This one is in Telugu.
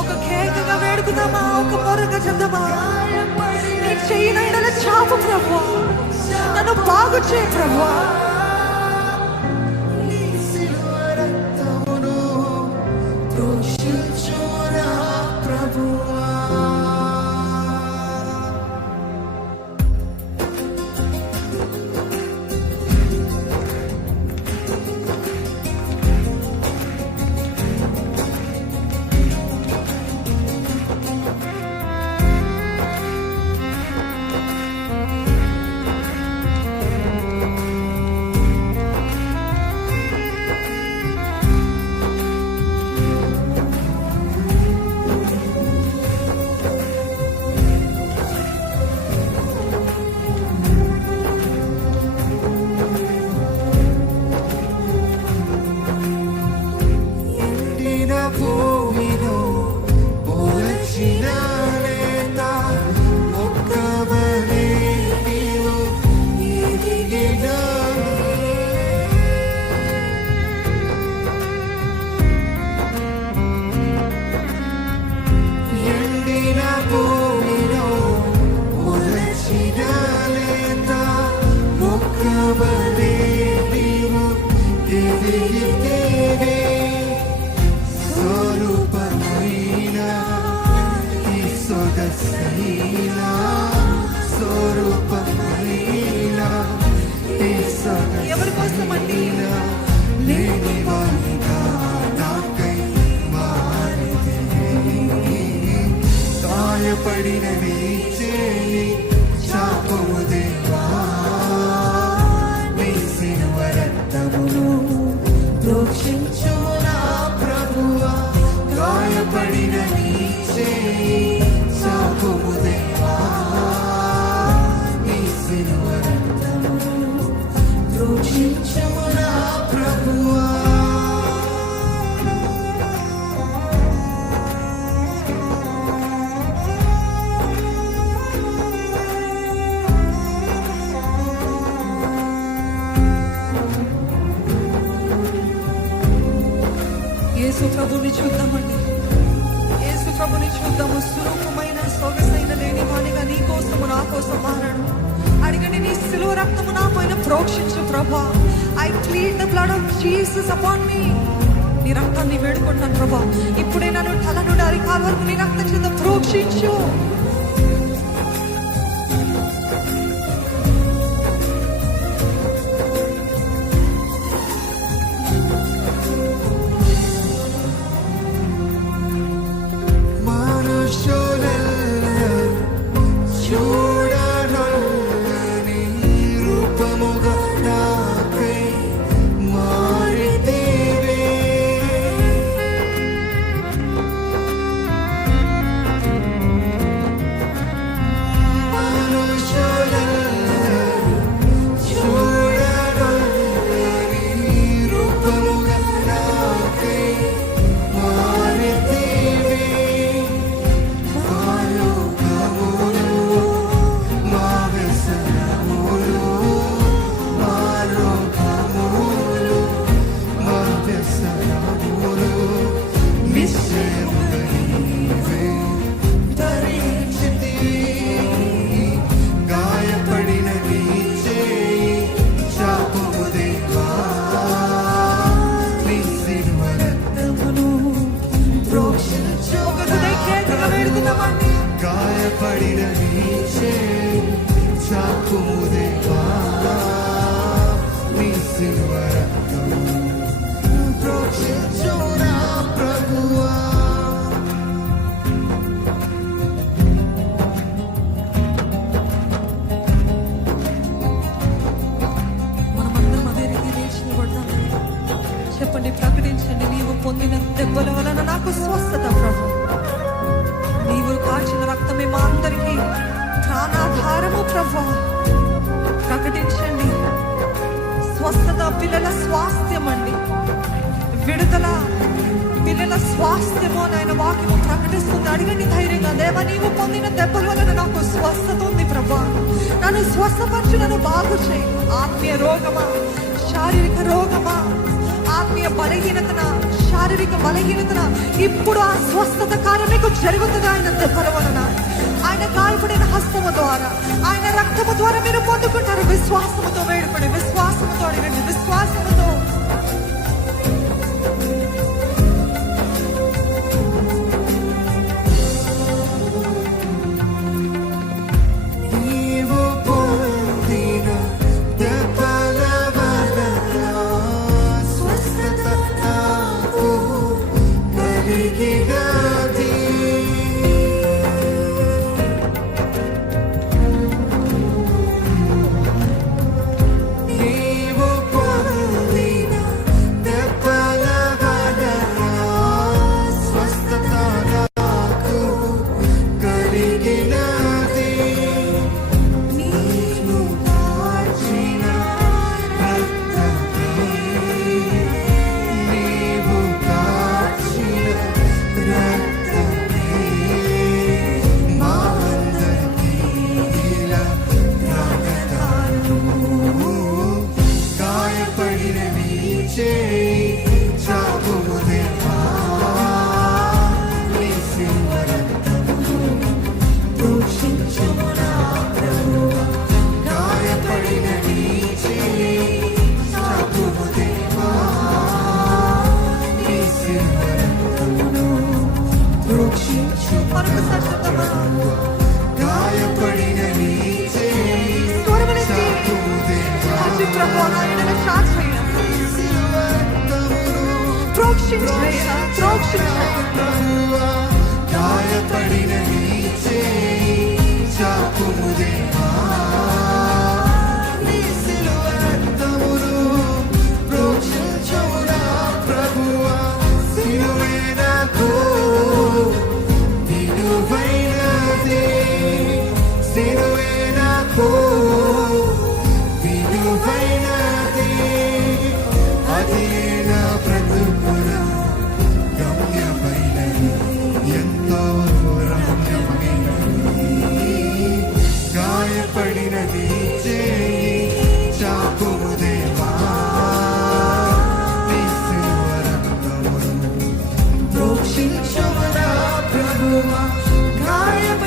ఒక కేకగా వేడుకుదామా, ఒక మొరగా చెందమా. నీ చెయ్యినైనా చాపు ప్రభువా, నన్ను బాగు చేయి ప్రభువా. ఎవరి కోసం అండి? గాయపడిన నీ చేయి చాపము దేవా, నీ సిలువ రక్తమును దోషించు నా ప్రభువా. గాయపడిన నీ చేయి చాపము దేవా, నీ సిలువ రక్తమును దోషించు నా ప్రభువా. యేసు ప్రభుని చూద్దామండి, యేసు ప్రభుని చూద్దాము. స్వరూపమైన సొగసైన లేని వానిగా నీ కోసము నా కోసం మారాడు. అడిగండి, నీ సిలువ రక్తము నా పైన ప్రోక్షించు ప్రభా. I plead the blood of Jesus upon me. నీ రక్తాన్ని వేడుకుంటున్నాను ప్రభా. ఇప్పుడే నన్ను తల నుండి అరికాల వరకు నీ రక్తం చేత ప్రోక్షించు. గాయపడిన నీ చేయి చాపము దేవా, నీ సిలువ రక్తమును ప్రోక్షించు నా ప్రభువా. మనమందరం అదే రీతి లేచి నిలబడతామండి. చెప్పండి, ప్రకటించండి. నీవు పొందిన దెబ్బల వలన నాకు స్వస్థత ప్రభు. నీవు కాచిన రక్తమే మా అందరికీ ప్రాణాధారము ప్రభు. ప్రకటించండి. స్వస్థత పిల్లల స్వాస్థ్యం అండి, విడుదల పిల్లల స్వాస్థ్యము అని ఆయన వాక్యము ప్రకటిస్తుంది. అడగండి ధైర్యంగా, దేవా నీవు పొందిన దెబ్బల వలన నాకు స్వస్థత ఉంది ప్రభా. నన్ను స్వస్థపరచు, నన్ను బాగు చేయి. ఆత్మీయ రోగమా, శారీరక రోగమా, ఆత్మీయ బలహీనతన, శారీరక శారీరక బలహీనతన ఇప్పుడు ఆ స్వస్థత కార్యం మీకు జరుగుతుంది. ఆయన దెబ్బల వలన, ఆయన గాయపడిన హస్తము ద్వారా, ఆయన రక్తము ద్వారా మీరు పొందుకుంటారు. విశ్వాసముతో వేడుకోండి, విశ్వాసముతో అడగండి, విశ్వాసముతో. నీవు పొందిన దెబ్బల వలన స్వస్థత నాకు కలిగినది. నీవు పొందిన దెబ్బల వలన స్వస్థత నాకు కలిగినది. నీవు కార్చిన రక్తమే, నీవు కార్చిన రక్తమే మా అందరికీ ఇలా ప్రాణదానము. గాయపడిన నీ చేయి చాపుము దేవా, నీ శిలువ రక్తము దూషించుము నా ప్రభువా. గాయపడిన నీ చేయి చాపుము దేవా, నీ శిలువ రక్తమును దూషించుము నా ప్రభువా. గాయపడిన నీ చేయి చాపుము దేవా, ప్రభు ఆయనను సాక్షిగా శిలువ రక్తమును ప్రోక్షించయ్యా, ప్రోక్షించయ్యా. ప్రభువా. గాయపడిన నీ చేయి చాపుము దేవా, నీ శిలువ రక్తమును ప్రోక్షించుము నా ప్రభువా. శిలువే నాకు విలువైనది, శిలువే నాకు విలువైనది. అది నా బ్రతుకున గమ్యమైనది, ఎంతో రమ్యమైనది. గాయపడిన నీ చేయి చాపుము దేవా, నీ శిలువ రక్తమును ప్రోక్షించుము నా ప్రభువా. గాయపడిన